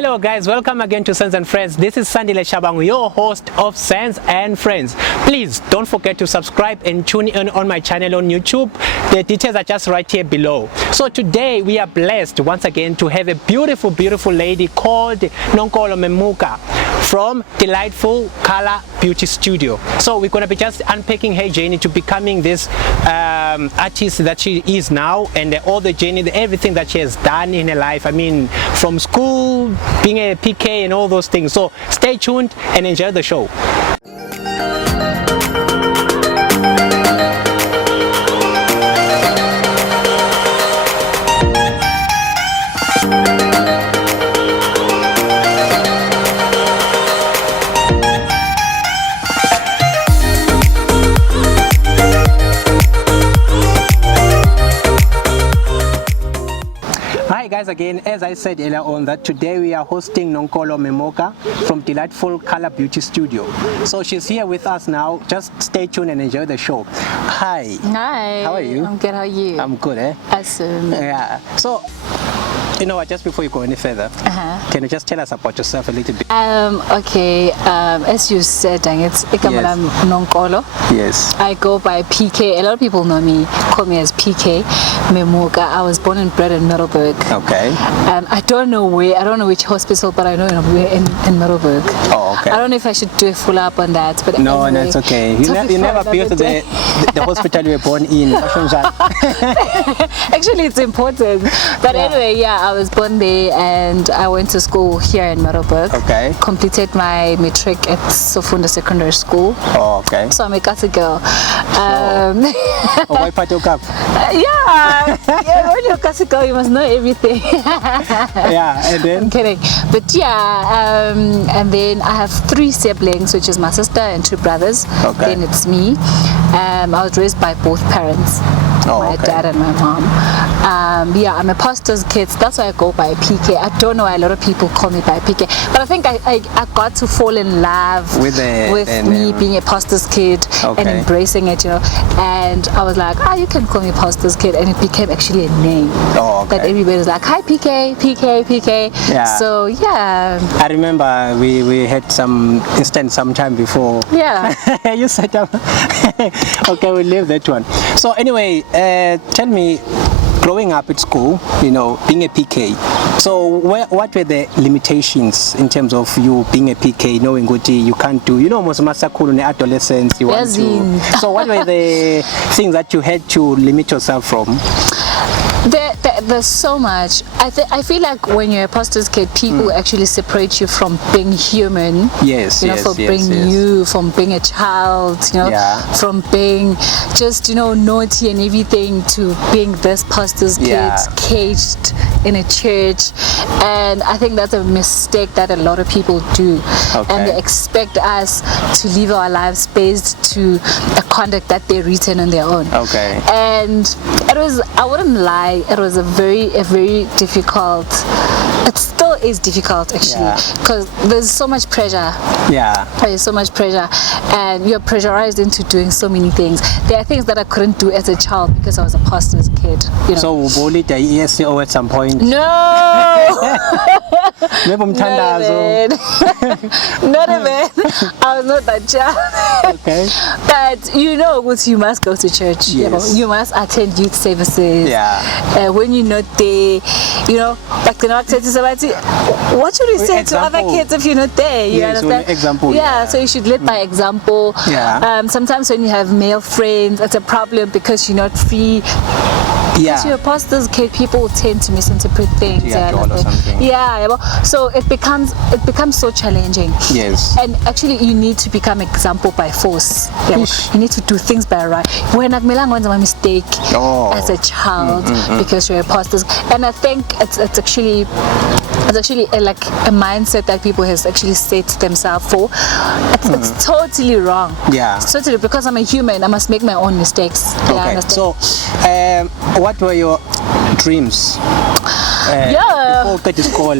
Hello guys, welcome again to Sense and Friends. This is Sandile Shabangu, your host of Sense and Friends. Please don't forget to subscribe and tune in on my channel on YouTube. The details are just right here below. So today we are blessed once again to have a beautiful lady called Nkolo PK from Delightful Color Beauty Studio. So we're going to be just unpacking her journey to becoming this artist that she is now, and all the journey, everything that she has done in her life. I mean, from school, being a PK and all those things. So stay tuned and enjoy the show. Guys, again, as I said earlier on, that today we are hosting Nkolo PK from Delightful Color Beauty Studio. So she's here with us now. Just stay tuned and enjoy the show. Hi. Hi. How are you? I'm good. How are you? I'm good, eh? Awesome. Yeah. So, you know what, just before you go any further, can you just tell us about yourself a little bit? Okay, as you said, it's Nkolo. Yes. I go by PK. A lot of people know me, call me as PK PK. I was born and bred in Middelburg. Okay. I don't know which hospital, but I know we're in Middelburg. Oh, okay. I don't know if I should do a full up on that, but no, anyway, that's okay. You never built the hospital you were born in. Actually, it's important. But anyway, yeah, I was born there and I went to school here in Middelburg. Okay. Completed my matric at Sofunda Secondary School. Oh, okay. So I'm a Kasi girl. Why part your cup? Yeah, when you're a Kasi girl, you must know everything. Yeah, and then? I'm kidding. But yeah, and then I have 3 siblings, which is my sister and 2 brothers. Okay. Then it's me. I was raised by both parents. My dad and my mom. Yeah, I'm a pastor's kid. That's why I go by PK. I don't know why a lot of people call me by PK, but I think I got to fall in love with me being a pastor's kid and embracing it, you know. And I was like, you can call me pastor's kid, and it became actually a name that everybody's like, hi PK, PK, PK. Yeah. So yeah. I remember we had some instance sometime before. Yeah. You said okay, we'll leave that one. So anyway, tell me, growing up at school, you know, being a PK, so what were the limitations in terms of you being a PK, knowing what you can't do? You know, most masakulu in adolescence, you want to. So what were the things that you had to limit yourself from? There's so much. I feel like when you're a pastor's kid, people actually separate you from being human. Yes, you know, from being a child, you know, from being just, you know, naughty and everything to being this pastor's kid caged in a church. And I think that's a mistake that a lot of people do. And they expect us to live our lives based to a conduct that they've written on their own. Okay. And it was, I wouldn't lie, it was a very difficult, it still is difficult actually, because there's so much pressure. There's so much pressure and you're pressurized into doing so many things. There are things that I couldn't do as a child because I was a pastor's kid, you know. So bullied the ESCO at some point? No. Not even. I was not that child. Okay. But you know what, you must go to church. Yes. You must attend youth services. When you're not there, you know, like the what should we say to other kids if you're not there? You understand? Example. So you should lead by example. Sometimes when you have male friends, it's a problem because you're not free. Because you're a pastor's kid, people tend to misinterpret things. So it becomes so challenging. Yes. And actually, you need to become example by force. You need to do things by right. When I made a mistake as a child because you're a pastor's, and I think it's actually like a mindset that people has actually set themselves for. It's totally wrong. It's totally, because I'm a human, I must make my own mistakes. Okay. So, what were your dreams? Before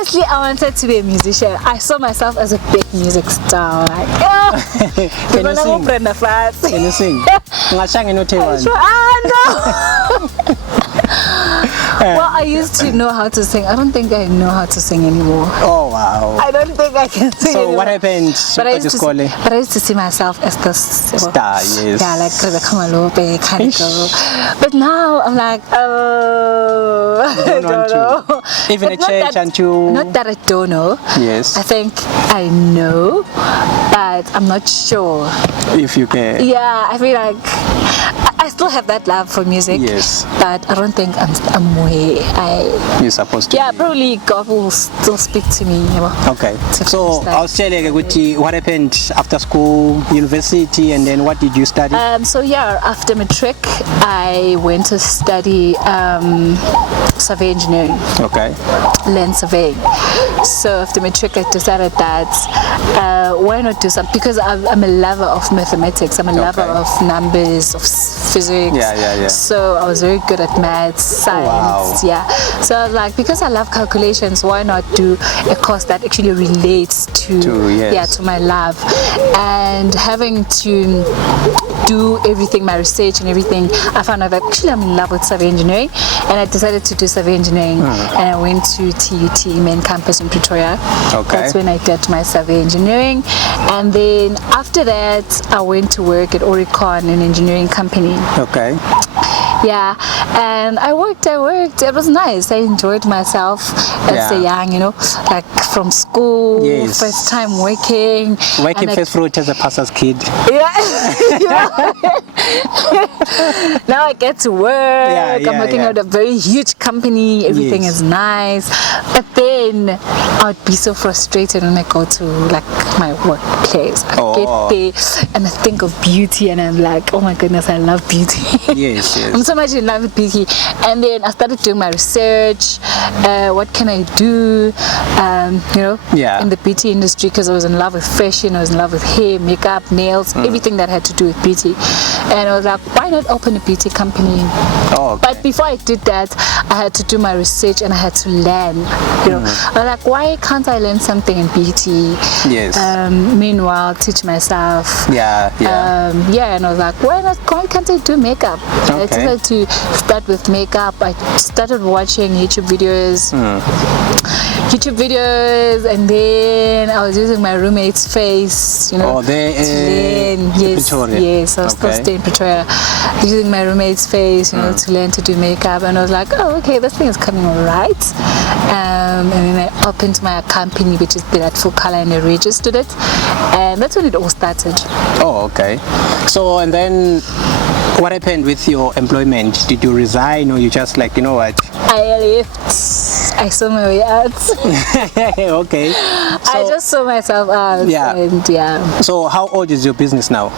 honestly, I wanted to be a musician. I saw myself as a big music star. Like, Can you sing? Can you sing? No. Well, I used to know how to sing. I don't think I know how to sing anymore. Oh wow. I don't think I can sing So anymore. what happened? But I used to see myself as the star, yes. Yeah, like Rebecca Malope kind of girl. But now I'm like, oh, I don't know. Even It's a church until... Not that I don't know. Yes. I think I know, but I'm not sure. If you can. Yeah, I feel like I still have that love for music. Yes. But I don't think I'm where you're supposed to. Yeah, probably God will still speak to me. Okay. So I'll tell you what happened after school, university, and then what did you study? So yeah, after matric, I went to study survey engineering. Okay. Land surveying. So after matric, I decided that why not do something, because I'm a lover of mathematics. I'm a lover of numbers, of physics. Yeah. So I was very good at maths, science. Wow. Yeah. So I was like, because I love calculations, why not do a course that actually relates to my love? And having to do everything, my research and everything, I found out that actually I'm in love with survey engineering, and I decided to do survey engineering, and I went to TUT main campus in Pretoria. Okay. That's when I did my survey engineering, and then after that I went to work at Oricon, an engineering company. Okay. Yeah, and I worked. It was nice. I enjoyed myself as a young, like from school, first time working first fruit as a pastor's kid. Yeah. Now I get to work. I'm working at a very huge company. Everything is nice, but then I'd be so frustrated when I go to like my workplace. I get there and I think of beauty, and I'm like, oh my goodness, I love beauty. Yes. I'm so much in love with beauty. And then I started doing my research. What can I do? In the beauty industry, because I was in love with fashion, I was in love with hair, makeup, nails, everything that had to do with beauty. And I was like, why not open a beauty company? Oh, okay. But before I did that, I had to do my research and I had to learn. I was like, why can't I learn something in beauty? Yes. Meanwhile, teach myself. Yeah. And I was like, why can't I do makeup? Okay. I decided to start with makeup. I started watching YouTube videos, and then I was using my roommate's face, to learn. Yes, I was still staying in Pretoria, using my roommate's face, to learn to do makeup, and I was like, oh, okay, this thing is coming all right. And then I opened my company, which is Delightful Color, and I registered it, and that's when it all started. Oh, okay. So, and then what happened with your employment? Did you resign, or you just like, you know what? I left. I saw my way out. Okay. I just saw myself out. Yeah. And So how old is your business now?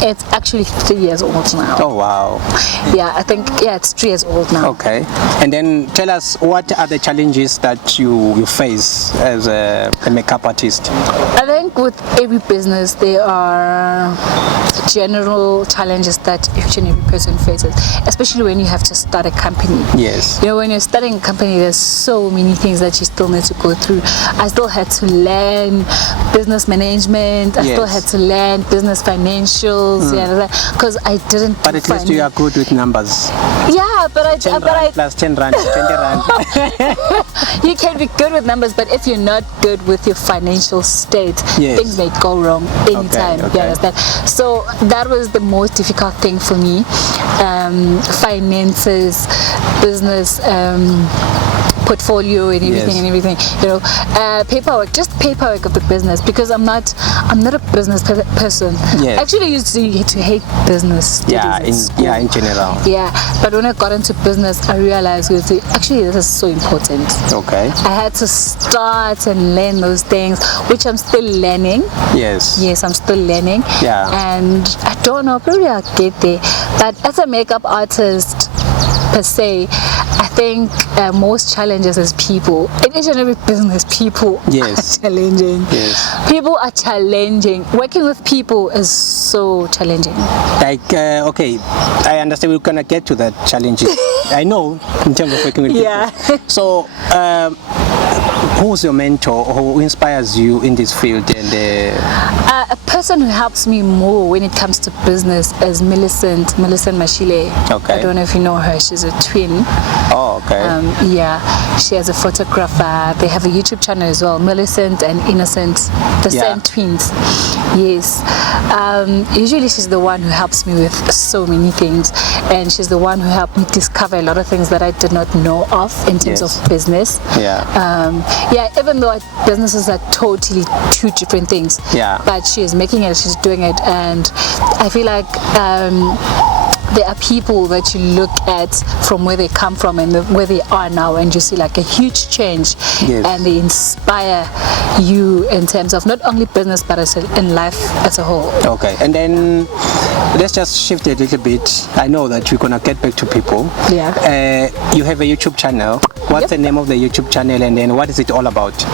It's actually 3 years old now. Oh wow. Yeah, I think it's 3 years old now. Okay. And then tell us, what are the challenges that you face as a makeup artist? I think with every business there are general challenges that each and every person faces, especially when you have to start a company. Yes. When you're starting a company, there's so many things that you still need to go through. I still had to learn business management. I still had to learn business financials. Because I didn't. But at least you are good with numbers. Yeah, but I plus 10 rand, 20 rand. You can be good with numbers, but if you're not good with your financial state, things may go wrong anytime. Okay. You understand? So that was the most difficult thing for me. Finances, business, portfolio and everything, paperwork of the business, because I'm not a business person. Yes. Actually, I used to hate business studies in general. Yeah, but when I got into business, I realized actually this is so important. Okay. I had to start and learn those things, which I'm still learning. Yes, I'm still learning. Yeah. And I don't know, probably I'll get there. But as a makeup artist per se, I think most challenges is people. In each and every business, people are challenging. Yes. People are challenging. Working with people is so challenging. Okay, I understand we're gonna get to that challenges. I know in terms of working with people. Yeah. So who's your mentor or who inspires you in this field? And a person who helps me more when it comes to business is Millicent Mashile. Okay. I don't know if you know her. She's a twin. Oh, okay. Yeah, she has a photographer. They have a YouTube channel as well, Millicent and Innocent, the same twins. Yes. Usually she's the one who helps me with so many things, and she's the one who helped me discover a lot of things that I did not know of in terms of business. Even though businesses are totally two different things, but she is making it, she's doing it, and I feel like there are people that you look at from where they come from and where they are now, and you see like a huge change, and they inspire you in terms of not only business but in life as a whole. Okay, and then let's just shift a little bit. I know that we're gonna get back to people. You have a YouTube channel. What's the name of the YouTube channel, and then what is it all about?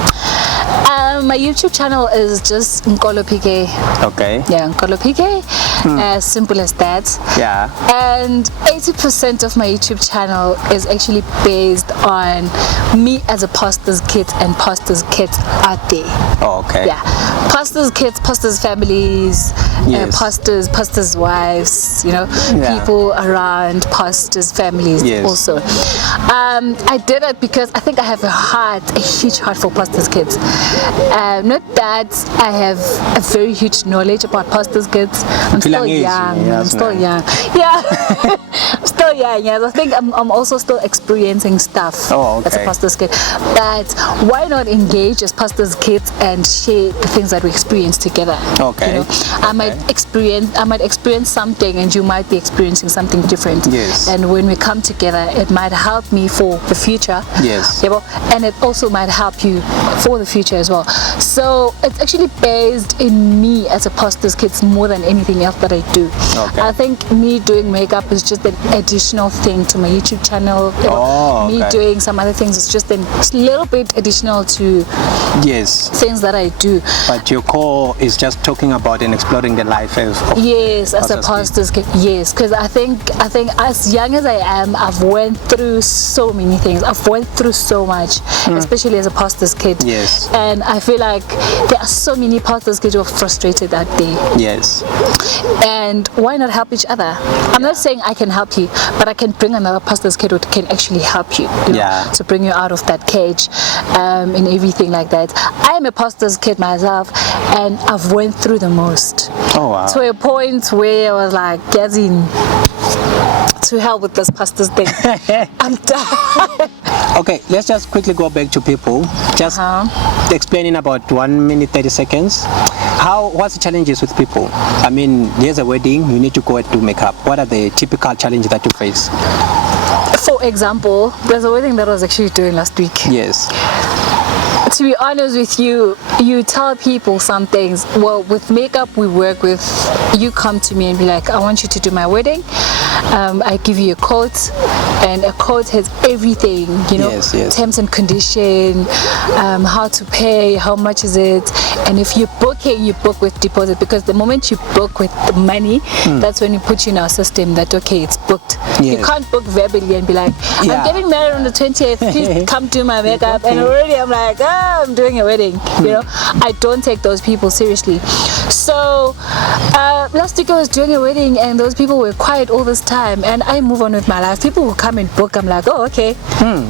My YouTube channel is just Nkolo PK. Okay. Yeah, Nkolo PK. As simple as that. Yeah. And 80% of my YouTube channel is actually based on me as a pastor's kid and pastor's kids out there. Oh, okay. Yeah. Pastors' kids, pastors' families, pastors' wives, people around pastors' families also. I did it because I think I have a huge heart for pastors' kids. Not that I have a very huge knowledge about pastors' kids. I'm still young. I'm still young. Yeah. I'm still young. Yes. I think I'm also still experiencing stuff as a pastor's kid. But why not engage as pastors' kids and share the things that we experience together? Okay. I might experience something, and you might be experiencing something different. Yes. And when we come together, it might help me for the future. Yes. And it also might help you for the future as well. So it's actually based in me as a pastor's kids more than anything else that I do. Okay. I think me doing makeup is just an additional thing to my YouTube channel. Me doing some other things is just a little bit additional to things that I do. But your core is just talking about and exploring the life of as a pastor's kid. Yes, because I think as young as I am, I've went through so many things. I've went through so much, especially as a pastor's kid. Yes. And I feel like there are so many pastor's kids who are frustrated that day. Yes. And why not help each other? I'm not saying I can help you, but I can bring another pastor's kid who can actually help you, to bring you out of that cage, and everything like that. I am a pastor's kid myself, and I've went through the most. Oh wow. To a point where I was like, getting to hell with this pastor's thing. I'm done. Okay, let's just quickly go back to people. Just explaining about 1 minute 30 seconds. What's the challenges with people? I mean, there's a wedding, you need to go and do makeup. What are the typical challenges that you face? For example, there's a wedding that I was actually doing last week. Yes. To be honest with you, you tell people some things. Well, with makeup, we work with, you come to me and be like, I want you to do my wedding. I give you a quote, and a quote has everything, terms and condition, how to pay, how much is it, and if you're booking, you book with deposit, because the moment you book with the money, that's when you put in our system that it's booked. You can't book verbally and be like, I'm getting married on the 20th, please come do my makeup, and already I'm like, I'm doing a wedding. I don't take those people seriously. So last week I was doing a wedding, and those people were quiet all this time, and I move on with my life. People will come and book. I'm like, oh, okay,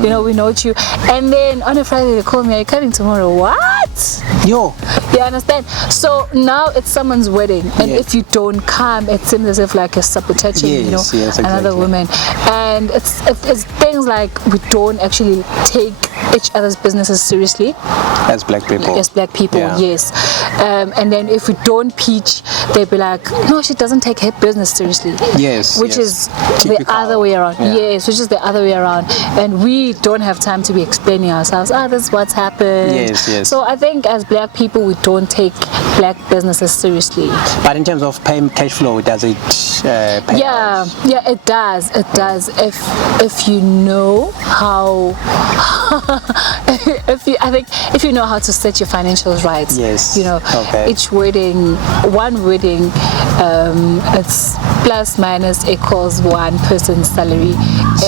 we know you. And then on a Friday they call me, are you coming tomorrow? What? You understand? So now it's someone's wedding, and if you don't come, it seems as if like you're sabotaging, another woman. And it's things like we don't actually take each other's businesses seriously as black people. Yes. And then if we don't peach, they'll be like, no, she doesn't take her business seriously. Which is typical. The other way around. Which is the other way around. And we don't have time to be explaining ourselves. This is what's happened. So I think as black people, we don't take black businesses seriously. But in terms of cash flow, does it pay out? It does. It does. If you know how I think if you know how to set your financials right, yes, you know, each wedding, one wedding, it's plus minus equals one person's salary.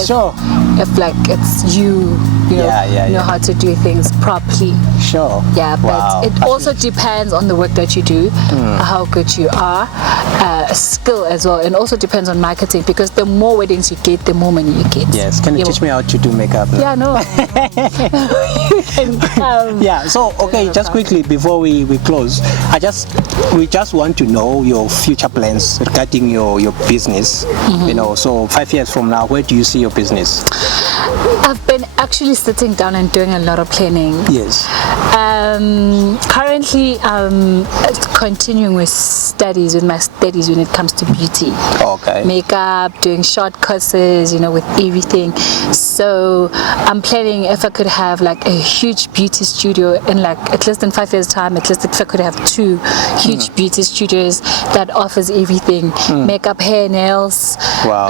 Sure. If like it's you know how to do things properly. Sure. Yeah, but it also depends on the work that you do, how good you are, skill as well, and also depends on marketing, because the more weddings you get, the more money you get. Yes. Can you teach me how to do makeup? Yeah, no. Yeah. So just quickly before we close, we just want to know your future plans regarding your business. You know, so 5 years from now, where do you see your business? I've been actually sitting down and doing a lot of planning. Yes. Currently, continuing with my studies when it comes to beauty. Okay. Makeup, doing short courses, you know, with everything. So I'm planning if I could have like a huge beauty studio in like at least in 5 years' time. At least if I could have 2 huge beauty studios that offers everything: makeup, hair, nails. Wow.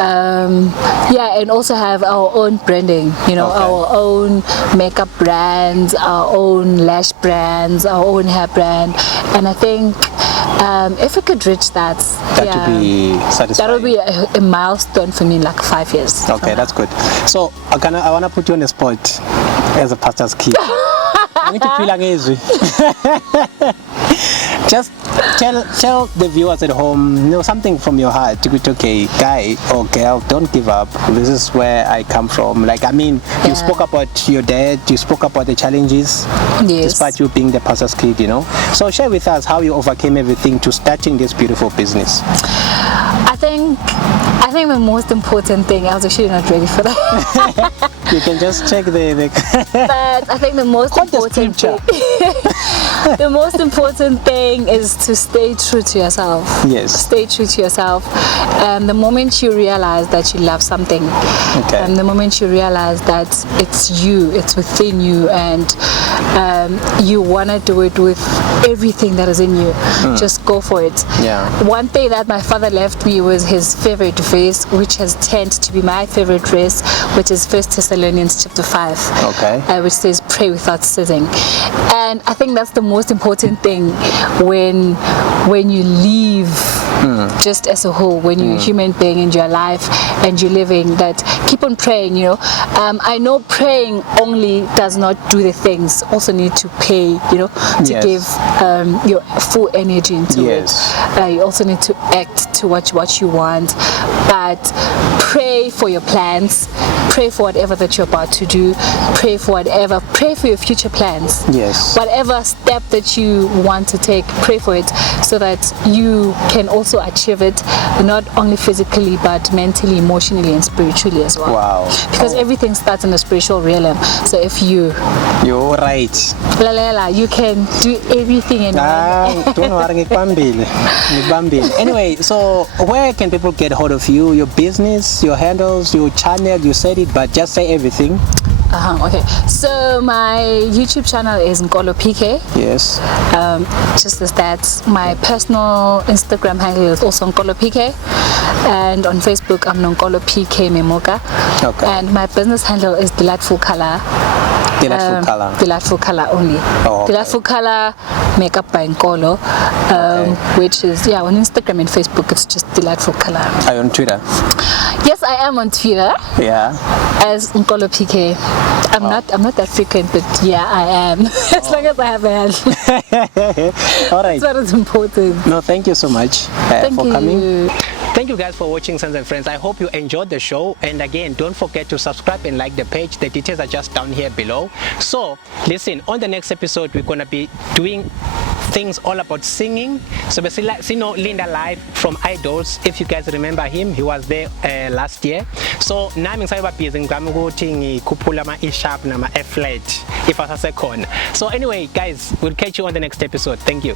Yeah, and also have our own branding. You know, our own makeup brands, our own lash brands, our own hair brand. And I think if we could reach that would be satisfying. That would be a milestone for me in like 5 years. Okay, that's good. So I want to put you on the spot as a pastor's kid. I need to feel uneasy. Just tell the viewers at home, you know, something from your heart. Okay, guy or girl, don't give up. This is where I come from. Like, I mean, you spoke about your dad, you spoke about the challenges, despite you being the pastor's kid, you know. So share with us how you overcame everything to starting this beautiful business. I think the most important thing, I was actually not ready for that. You can just check the but I think the most important thing, the most important thing is to stay true to yourself. Yes. Stay true to yourself. The moment you realize that you love something, the moment you realize that it's you, it's within you, and you want to do it with everything that is in you, just go for it. Yeah. One thing that my father left me was his favorite verse, which has turned to be my favorite verse, which is 1 Thessalonians chapter 5, which says, pray without ceasing. And I think that's the most important thing when you live just as a whole, when you're a human being and you're alive and you're living, that keep on praying, you know. I know praying only does not do the things, also need to pay, you know, to give your full energy into it. You also need to act to what you want, but pray for your plans, pray for whatever that you're about to do, pray for your future plans. Yes. Whatever step that you want to take, pray for it so that you can also achieve it, not only physically but mentally, emotionally and spiritually as well. Wow. Because everything starts in the spiritual realm. So if you're right, you can do everything in don't worry. Anyway, so where can people get hold of you, your business, your handles, your channel? You said it, but just say everything. Okay, so my YouTube channel is Nkolo PK. Yes. Just as that. My personal Instagram handle is also Nkolo PK, and on Facebook I'm Nkolo PK Memoka. Okay. And my business handle is Delightful Color. Delightful Color. Delightful Color only. Delightful Color Makeup by Nkolo, which is on Instagram and Facebook it's just Delightful Color. Are you on Twitter? Yes, I am on Twitter. Yeah. As Nkolo PK. I'm not that frequent, but I am. As long as I have a hand. All right. That's what is important. No, thank you so much for coming. Thank you guys for watching, Sons and Friends. I hope you enjoyed the show, and again, don't forget to subscribe and like the page. The details are just down here below. So listen, on the next episode we're gonna be doing things all about singing. So basically, Linda Live from Idols. If you guys remember him, he was there last year. So nami ngisayeba busy ngami ukuthi ngikhuphula ama E sharp nama F flat if asasekhona. So anyway guys, we'll catch you on the next episode. Thank you.